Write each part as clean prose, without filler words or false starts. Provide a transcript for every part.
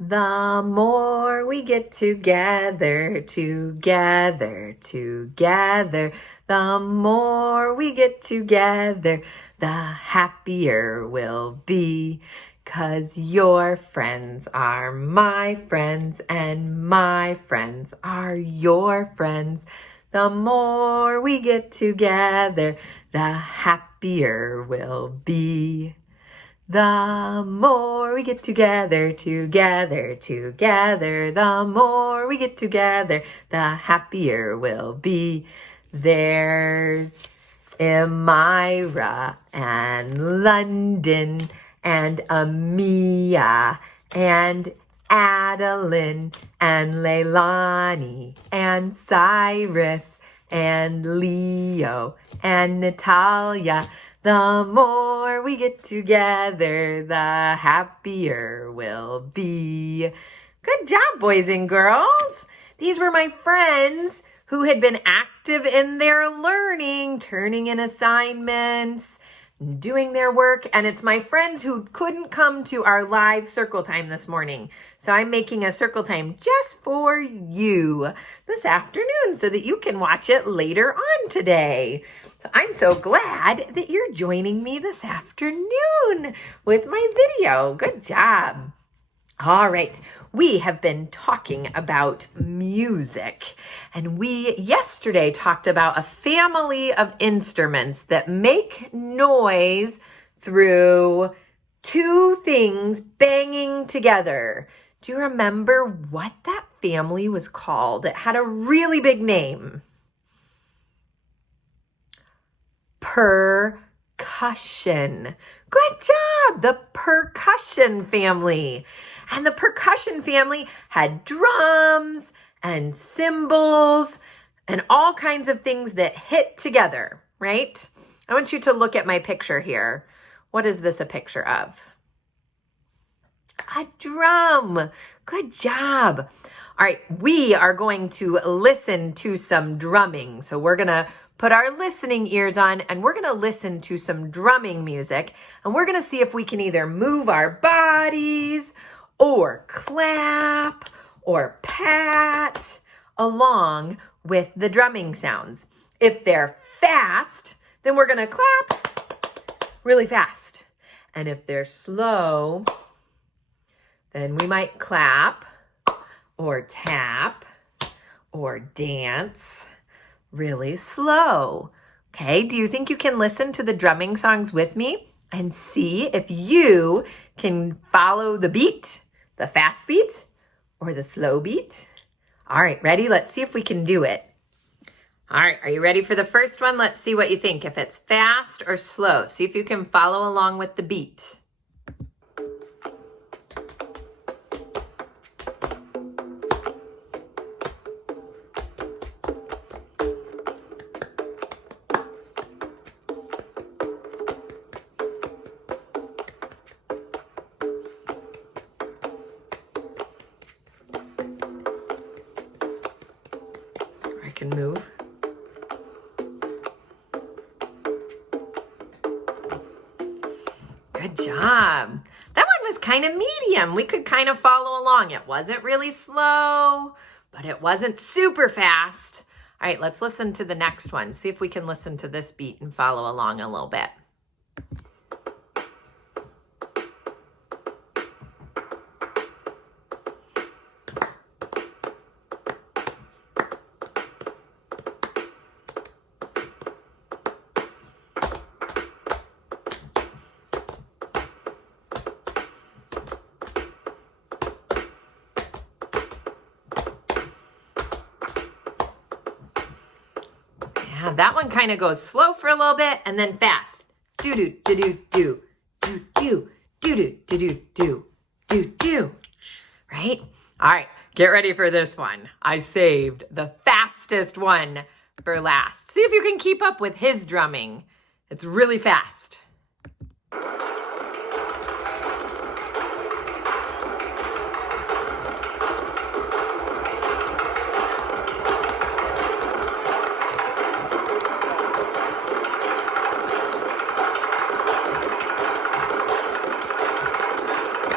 The more we get together, the more we get together, the happier we'll be. 'Cause your friends are my friends and my friends are your friends. The more we get together, the happier we'll be. The more we get together, the more we get together, the happier we'll be. There's Elmira and London and Amia and Adeline and Leilani and Cyrus and Leo and Natalia. The more we get together, the happier we'll be. Good job, boys and girls. These were my friends who had been active in their learning, turning in assignments, doing their work. And it's my friends who couldn't come to our live circle time this morning. So I'm making a circle time just for you this afternoon so that you can watch it later on today. So I'm so glad that you're joining me this afternoon with my video. Good job. All right, we have been talking about music, and we yesterday talked about a family of instruments that make noise through two things banging together. Do you remember what that family was called? It had a really big name. Percussion. Good job, the percussion family. And the percussion family had drums and cymbals and all kinds of things that hit together, right? I want you to look at my picture here. What is this a picture of? A drum. Good job. All right, we are going to listen to some drumming. So we're going to put our listening ears on and we're going to listen to some drumming music. And we're going to see if we can either move our bodies or clap or pat along with the drumming sounds. If they're fast, then we're going to clap really fast. And if they're slow, then we might clap or tap or dance really slow. Okay, do you think you can listen to the drumming songs with me and see if you can follow the beat, the fast beat or the slow beat? All right, ready? Let's see if we can do it. All right, are you ready for the first one? Let's see what you think, if it's fast or slow. See if you can follow along with the beat. I can move. Good job. That one was kind of medium. We could kind of follow along. It wasn't really slow, but it wasn't super fast. All right, let's listen to the next one. See if we can listen to this beat and follow along a little bit. Yeah, that one kind of goes slow for a little bit and then fast. Do do do do do do do do do do do do do do. Right? All right, get ready for this one. I saved the fastest one for last. See if you can keep up with his drumming. It's really fast.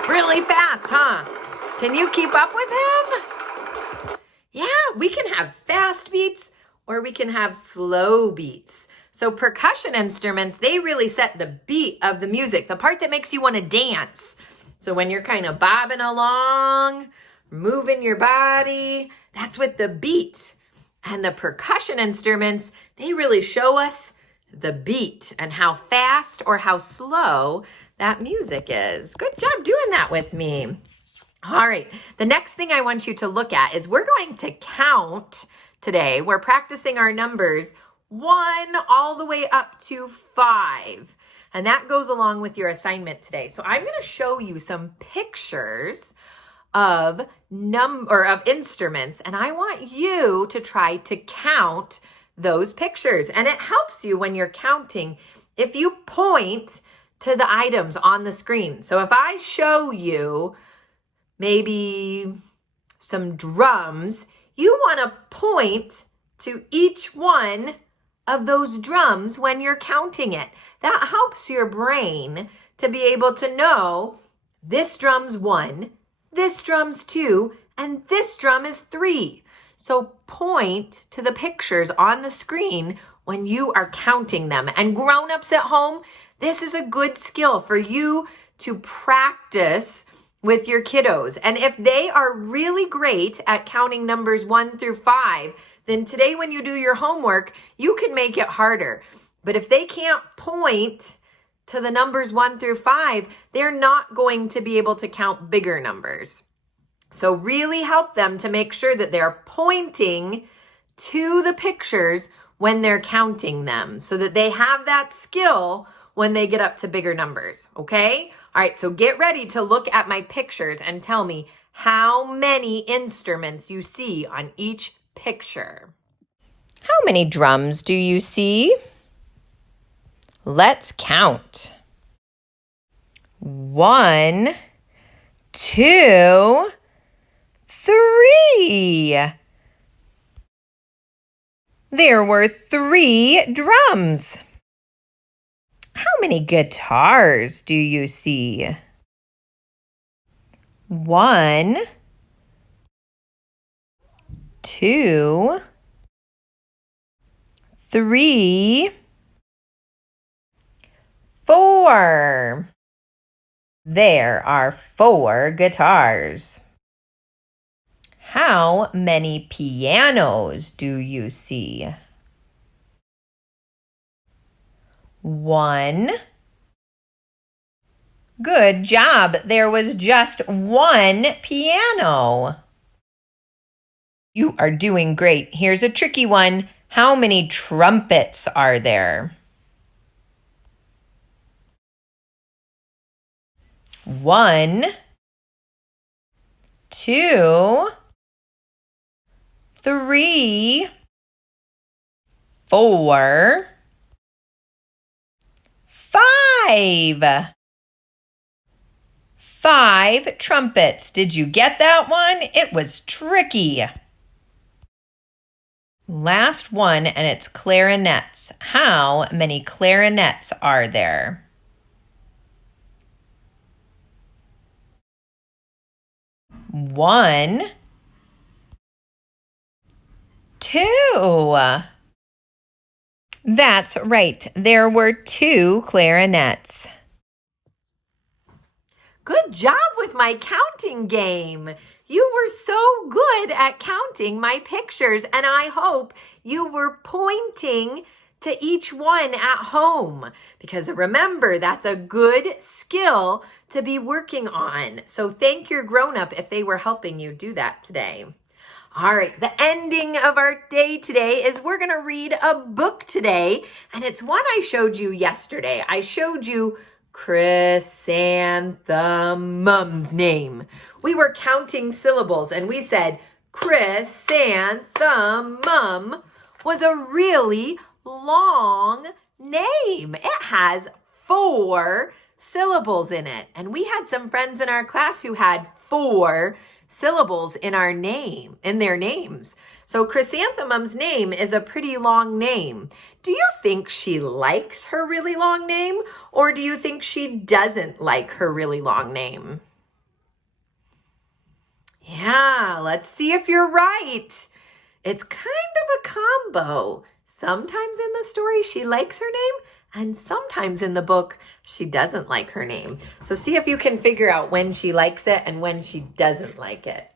Really fast, huh? Can you keep up with him? Yeah, we can have fast beats or we can have slow beats. So percussion instruments, they really set the beat of the music, the part that makes you want to dance. So when you're kind of bobbing along, moving your body, that's with the beat. And the percussion instruments, they really show us the beat and how fast or how slow that music is. Good job doing that with me. All right, the next thing I want you to look at is we're going to count today. We're practicing our numbers 1 all the way up to 5. And that goes along with your assignment today. So I'm going to show you some pictures of instruments, and I want you to try to count those pictures. And it helps you when you're counting if you point to the items on the screen. So if I show you maybe some drums, you want to point to each one of those drums when you're counting it. That helps your brain to be able to know this drum's 1, this drum's 2, and this drum is 3. So point to the pictures on the screen when you are counting them. And grown-ups at home, this is a good skill for you to practice with your kiddos. And if they are really great at counting numbers 1 through 5, then today when you do your homework, you can make it harder. But if they can't point to the numbers 1 through 5, they're not going to be able to count bigger numbers. So really help them to make sure that they're pointing to the pictures when they're counting them so that they have that skill when they get up to bigger numbers, okay? All right, so get ready to look at my pictures and tell me how many instruments you see on each picture. How many drums do you see? Let's count. 1, 2, 3. There were 3 drums. How many guitars do you see? 1, 2, 3, 4. There are 4 guitars. How many pianos do you see? 1. Good job. There was just 1 piano. You are doing great. Here's a tricky one. How many trumpets are there? 1, 2, 3, 4, 5. 5 trumpets. Did you get that one? It was tricky. Last one, and it's clarinets. How many clarinets are there? 1, 2. That's right. There were 2 clarinets. Good job with my counting game. You were so good at counting my pictures, and I hope you were pointing to each one at home, because remember, that's a good skill to be working on. So thank your grown-up if they were helping you do that today. All right, the ending of our day today is we're going to read a book today, and it's one I showed you yesterday. I showed you Chrysanthemum's name. We were counting syllables, and we said chrysanthemum was a really long name. It has 4 syllables in it, and we had some friends in our class who had 4 syllables in their names. So Chrysanthemum's name is a pretty long name. Do you think she likes her really long name, or do you think she doesn't like her really long name? Yeah, let's see if you're right. It's kind of a combo. Sometimes in the story she likes her name, and sometimes in the book she doesn't like her name. So see if you can figure out when she likes it and when she doesn't like it.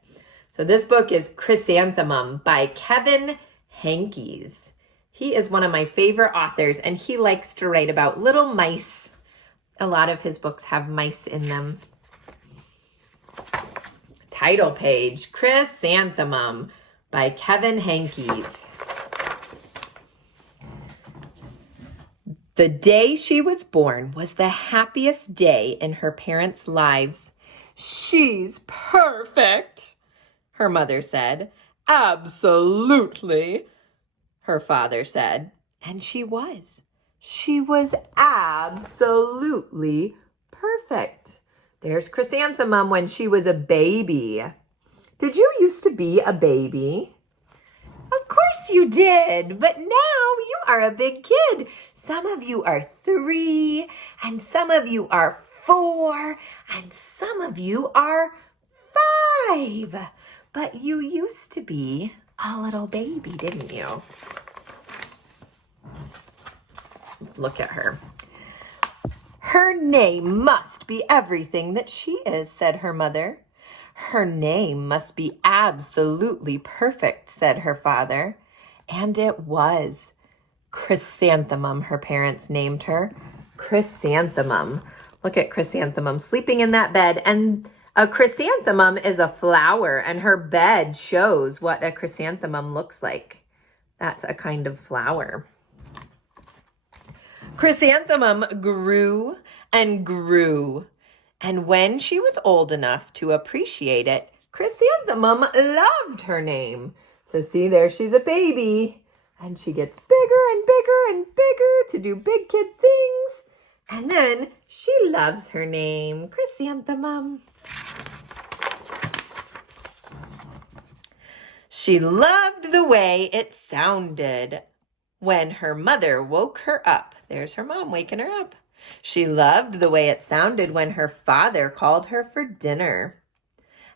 So this book is Chrysanthemum by Kevin Henkes. He is one of my favorite authors, and he likes to write about little mice. A lot of his books have mice in them. Title page, Chrysanthemum by Kevin Henkes. The day she was born was the happiest day in her parents' lives. "She's perfect," her mother said. "Absolutely," her father said. And she was. She was absolutely perfect. There's Chrysanthemum when she was a baby. Did you used to be a baby? Of course you did, but now you are a big kid. Some of you are 3, and some of you are 4, and some of you are 5. But you used to be a little baby, didn't you? Let's look at her. "Her name must be everything that she is," said her mother. "Her name must be absolutely perfect," said her father. And it was. Chrysanthemum, her parents named her. Chrysanthemum. Look at Chrysanthemum sleeping in that bed. And a chrysanthemum is a flower, and her bed shows what a chrysanthemum looks like. That's a kind of flower. Chrysanthemum grew and grew. And when she was old enough to appreciate it, Chrysanthemum loved her name. So see, there she's a baby. And she gets bigger and bigger and bigger to do big kid things. And then she loves her name, Chrysanthemum. She loved the way it sounded when her mother woke her up. There's her mom waking her up. She loved the way it sounded when her father called her for dinner.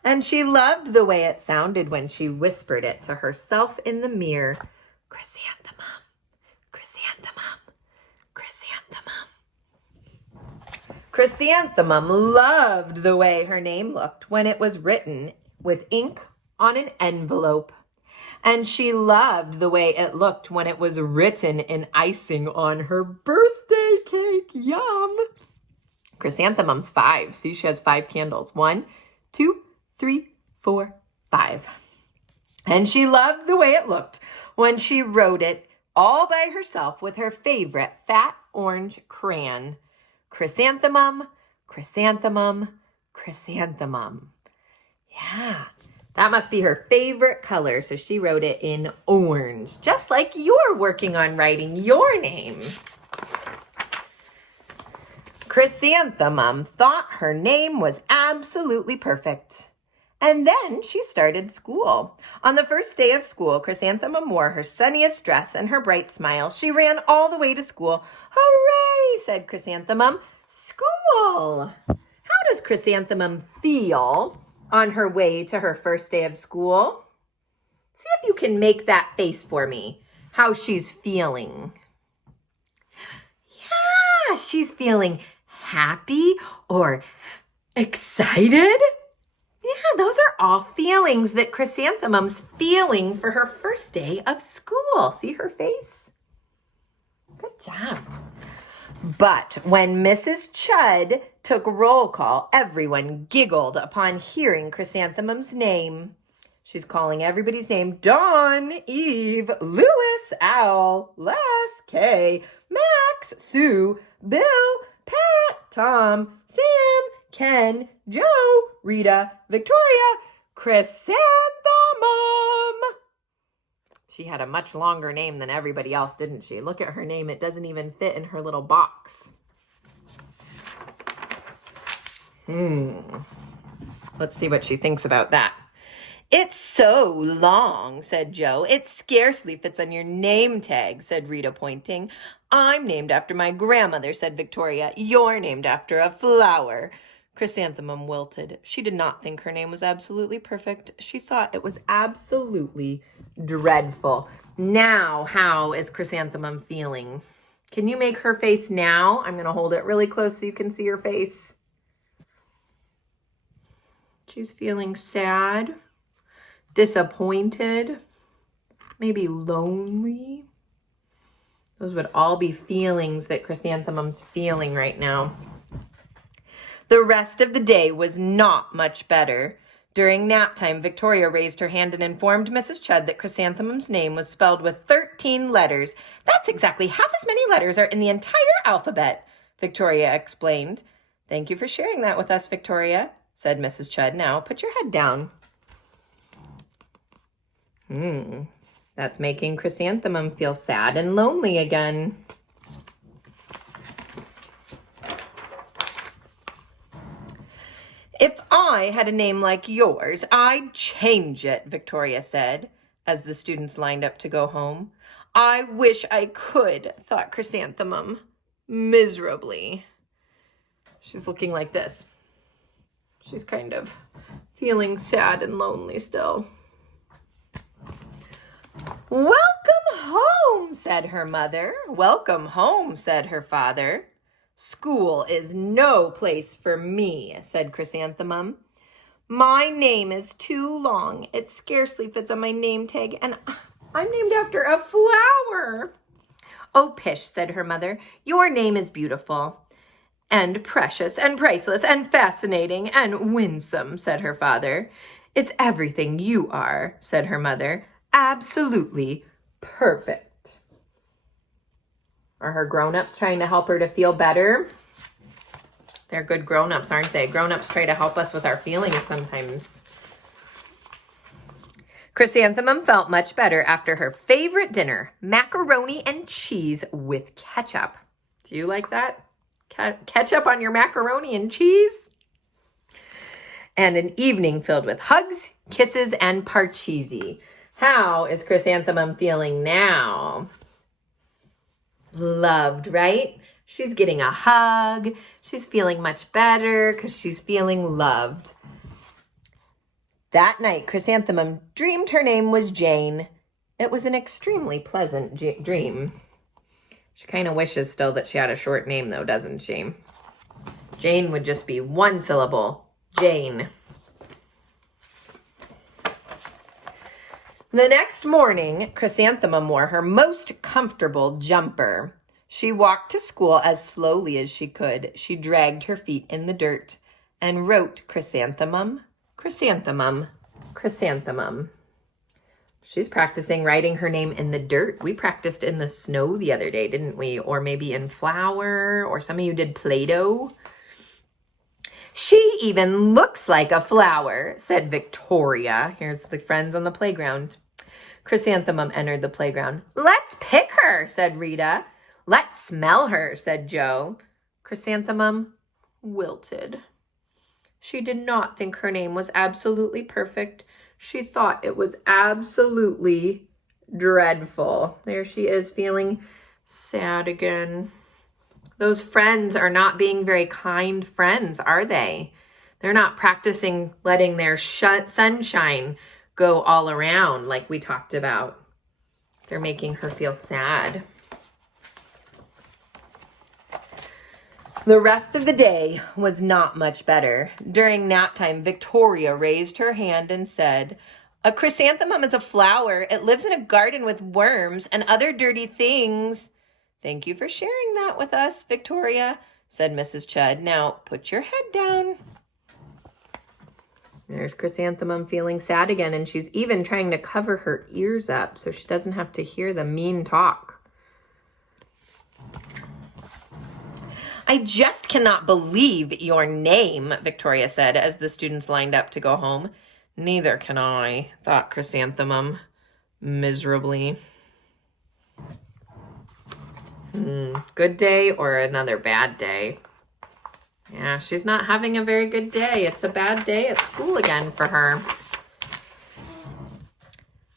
And she loved the way it sounded when she whispered it to herself in the mirror. Chrysanthemum, chrysanthemum, chrysanthemum. Chrysanthemum loved the way her name looked when it was written with ink on an envelope. And she loved the way it looked when it was written in icing on her birthday cake. Yum! Chrysanthemum's 5. See, she has 5 candles. 1, 2, 3, 4, 5. And she loved the way it looked when she wrote it all by herself with her favorite fat orange crayon. Chrysanthemum, chrysanthemum, chrysanthemum. Yeah. That must be her favorite color, so she wrote it in orange, just like you're working on writing your name. Chrysanthemum thought her name was absolutely perfect. And then she started school. On the first day of school, Chrysanthemum wore her sunniest dress and her bright smile. She ran all the way to school. "Hooray!" said Chrysanthemum. "School!" How does Chrysanthemum feel on her way to her first day of school? See if you can make that face for me, how she's feeling. Yeah, she's feeling happy or excited. Yeah, those are all feelings that Chrysanthemum's feeling for her first day of school. See her face? Good job. But when Mrs. Chudd took roll call, everyone giggled upon hearing Chrysanthemum's name. She's calling everybody's name. Dawn, Eve, Louis, Al, Les, Kay, Max, Sue, Bill, Pat, Tom, Sam, Ken, Joe, Rita, Victoria, Chrysanthemum. She had a much longer name than everybody else, didn't she? Look at her name. It doesn't even fit in her little box. Let's see what she thinks about that. "It's so long," said Joe. "It scarcely fits on your name tag," said Rita, pointing. "I'm named after my grandmother," said Victoria. "You're named after a flower." Chrysanthemum wilted. She did not think her name was absolutely perfect. She thought it was absolutely dreadful. Now, how is Chrysanthemum feeling? Can you make her face now? I'm going to hold it really close so you can see her face. She's feeling sad, disappointed, maybe lonely. Those would all be feelings that Chrysanthemum's feeling right now. The rest of the day was not much better. During nap time, Victoria raised her hand and informed Mrs. Chudd that Chrysanthemum's name was spelled with 13 letters. That's exactly half as many letters are in the entire alphabet, Victoria explained. Thank you for sharing that with us, Victoria, said Mrs. Chudd. Now put your head down. That's making Chrysanthemum feel sad and lonely again. If I had a name like yours, I'd change it, Victoria said, as the students lined up to go home. I wish I could, thought Chrysanthemum, miserably. She's looking like this. She's kind of feeling sad and lonely still. Welcome home, said her mother. Welcome home, said her father. School is no place for me, said Chrysanthemum. My name is too long. It scarcely fits on my name tag, and I'm named after a flower. Oh, pish, said her mother. Your name is beautiful, and precious, and priceless, and fascinating, and winsome, said her father. It's everything you are, said her mother. Absolutely perfect. Are her grown-ups trying to help her to feel better? They're good grown-ups, aren't they? Grown-ups try to help us with our feelings sometimes. Chrysanthemum felt much better after her favorite dinner, macaroni and cheese with ketchup. Do you like that? Ketchup on your macaroni and cheese? And an evening filled with hugs, kisses, and parcheesi. How is Chrysanthemum feeling now? Loved, right? She's getting a hug. She's feeling much better because she's feeling loved. That night, Chrysanthemum dreamed her name was Jane. It was an extremely pleasant dream. She kind of wishes still that she had a short name, though, doesn't she? Jane would just be one syllable. Jane. The next morning, Chrysanthemum wore her most comfortable jumper. She walked to school as slowly as she could. She dragged her feet in the dirt and wrote Chrysanthemum, Chrysanthemum, Chrysanthemum. She's practicing writing her name in the dirt. We practiced in the snow the other day, didn't we? Or maybe in flour, or some of you did Play-Doh. She even looks like a flower, said Victoria. Here's the friends on the playground. Chrysanthemum entered the playground. Let's pick her, said Rita. Let's smell her, said Joe. Chrysanthemum wilted. She did not think her name was absolutely perfect. She thought it was absolutely dreadful. There she is, feeling sad again. Those friends are not being very kind friends, are they? They're not practicing letting their sunshine go all around like we talked about. They're making her feel sad. The rest of the day was not much better. During nap time, Victoria raised her hand and said, "A chrysanthemum is a flower. It lives in a garden with worms and other dirty things." Thank you for sharing that with us, Victoria, said Mrs. Chudd. Now put your head down. There's Chrysanthemum feeling sad again, and she's even trying to cover her ears up so she doesn't have to hear the mean talk. I just cannot believe your name, Victoria said as the students lined up to go home. Neither can I, thought Chrysanthemum miserably. Good day or another bad day? Yeah, she's not having a very good day. It's a bad day at school again for her.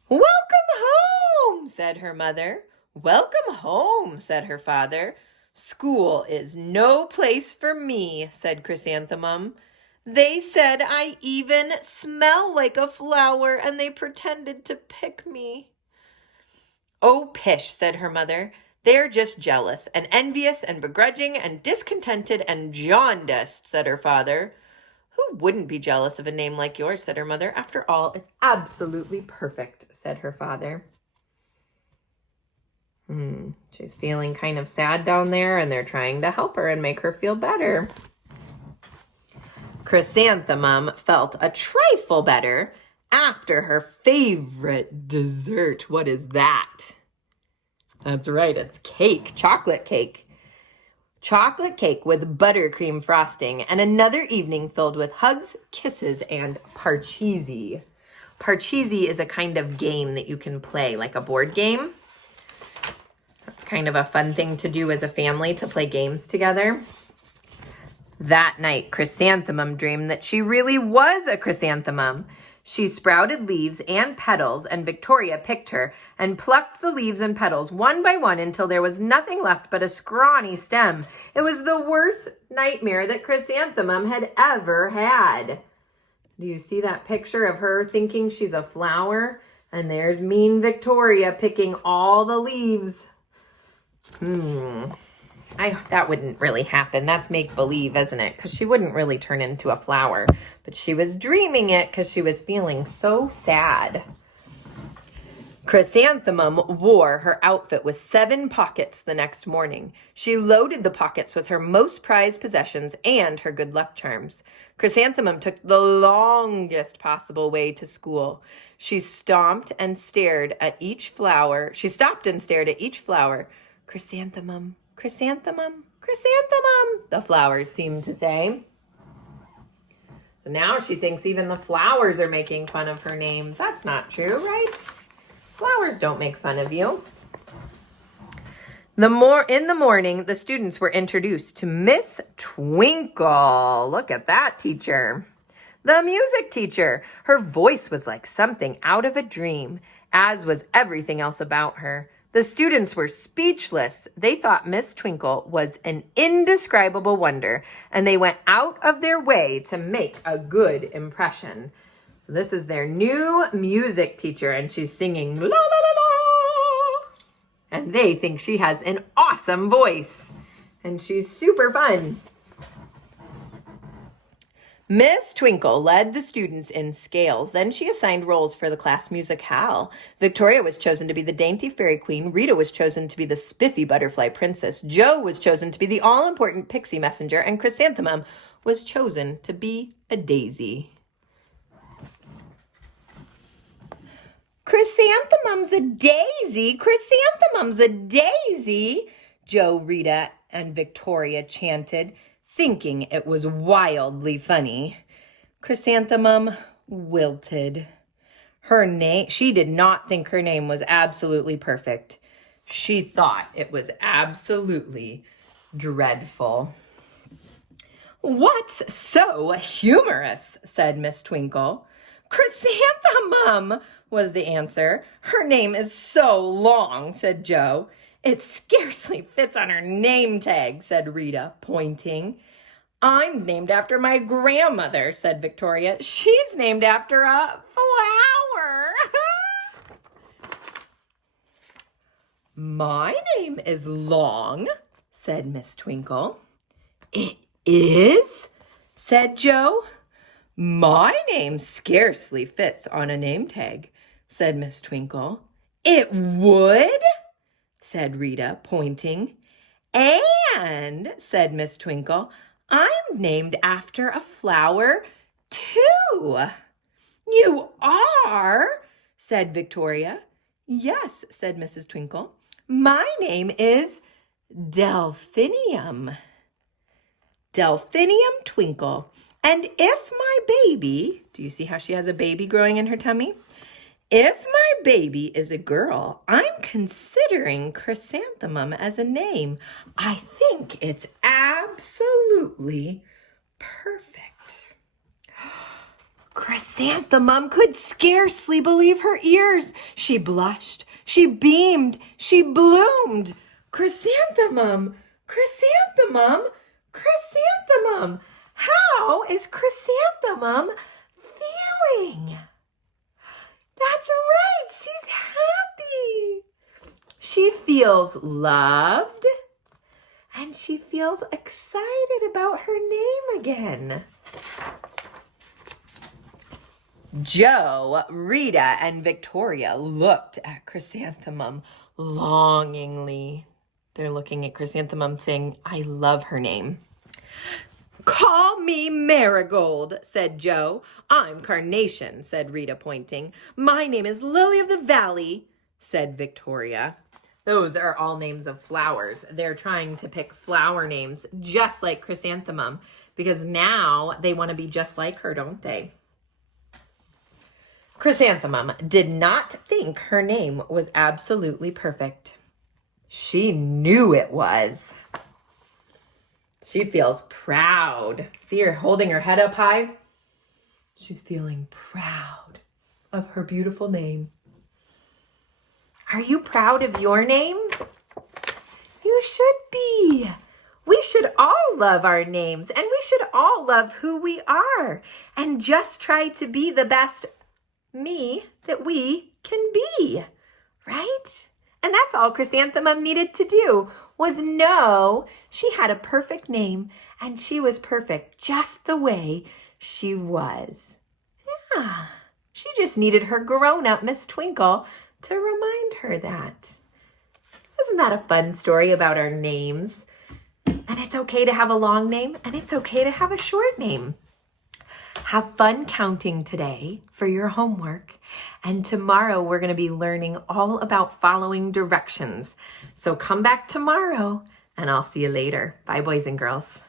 Welcome home, said her mother. Welcome home, said her father. School is no place for me, said Chrysanthemum. They said I even smell like a flower, and they pretended to pick me. Oh, pish, said her mother. They're just jealous and envious and begrudging and discontented and jaundiced, said her father. Who wouldn't be jealous of a name like yours, said her mother. After all, it's absolutely perfect, said her father. She's feeling kind of sad down there, and they're trying to help her and make her feel better. Chrysanthemum felt a trifle better after her favorite dessert. What is that? That's right, it's cake, chocolate cake. Chocolate cake with buttercream frosting, and another evening filled with hugs, kisses, and parcheesi. Parcheesi is a kind of game that you can play, like a board game. That's kind of a fun thing to do as a family, to play games together. That night, Chrysanthemum dreamed that she really was a chrysanthemum. She sprouted leaves and petals, and Victoria picked her and plucked the leaves and petals one by one until there was nothing left but a scrawny stem. It was the worst nightmare that Chrysanthemum had ever had. Do you see that picture of her thinking she's a flower? And there's mean Victoria picking all the leaves. That wouldn't really happen. That's make-believe, isn't it? Because she wouldn't really turn into a flower. But she was dreaming it because she was feeling so sad. Chrysanthemum wore her outfit with 7 pockets the next morning. She loaded the pockets with her most prized possessions and her good luck charms. Chrysanthemum took the longest possible way to school. She stopped and stared at each flower. Chrysanthemum, chrysanthemum, chrysanthemum, the flowers seemed to say. So now she thinks even the flowers are making fun of her name. That's not true, right? Flowers don't make fun of you. In the morning, the students were introduced to Miss Twinkle. Look at that teacher. The music teacher. Her voice was like something out of a dream, as was everything else about her. The students were speechless. They thought Miss Twinkle was an indescribable wonder, and they went out of their way to make a good impression. So this is their new music teacher, and she's singing la la la la. And they think she has an awesome voice, and she's super fun. Miss Twinkle led the students in scales. Then she assigned roles for the class musicale. Victoria was chosen to be the dainty fairy queen. Rita was chosen to be the spiffy butterfly princess. Jo was chosen to be the all-important pixie messenger. And Chrysanthemum was chosen to be a daisy. Chrysanthemum's a daisy. Chrysanthemum's a daisy, Jo, Rita, and Victoria chanted, thinking it was wildly funny. Chrysanthemum wilted. She did not think her name was absolutely perfect. She thought it was absolutely dreadful. "What's so humorous?" said Miss Twinkle. "Chrysanthemum," was the answer. "Her name is so long," said Jo. "It scarcely fits on her name tag," said Rita, pointing. "I'm named after my grandmother," said Victoria. "She's named after a flower." "My name is Long," said Miss Twinkle. "It is?" said Jo. "My name scarcely fits on a name tag," said Miss Twinkle. "It would?" said Rita, pointing. "And," said Miss Twinkle, "I'm named after a flower, too." "You are?" said Victoria. "Yes," said Mrs. Twinkle. "My name is Delphinium. Delphinium Twinkle. And if my baby," do you see how she has a baby growing in her tummy? "If my baby is a girl, I'm considering Chrysanthemum as a name. I think it's absolutely perfect." Chrysanthemum could scarcely believe her ears. She blushed, she beamed, she bloomed. "Chrysanthemum, Chrysanthemum? Chrysanthemum! How is Chrysanthemum feeling? That's right, she's happy. She feels loved and she feels excited about her name again. Joe, Rita, and Victoria looked at Chrysanthemum longingly. They're looking at Chrysanthemum saying, I love her name. Call me Marigold, said Joe. I'm Carnation, said Rita, pointing. My name is Lily of the Valley, said Victoria. Those are all names of flowers. They're trying to pick flower names just like Chrysanthemum because now they want to be just like her, don't they? Chrysanthemum did not think her name was absolutely perfect. She knew it was. She feels proud. See her holding her head up high? She's feeling proud of her beautiful name. Are you proud of your name? You should be. We should all love our names and we should all love who we are and just try to be the best me that we can be, right? And that's all Chrysanthemum needed to do was know she had a perfect name and she was perfect just the way she was. Yeah, she just needed her grown-up Miss Twinkle to remind her that. Isn't that a fun story about our names? And it's okay to have a long name and it's okay to have a short name. Have fun counting today for your homework. And tomorrow we're going to be learning all about following directions. So come back tomorrow and I'll see you later. Bye, boys and girls.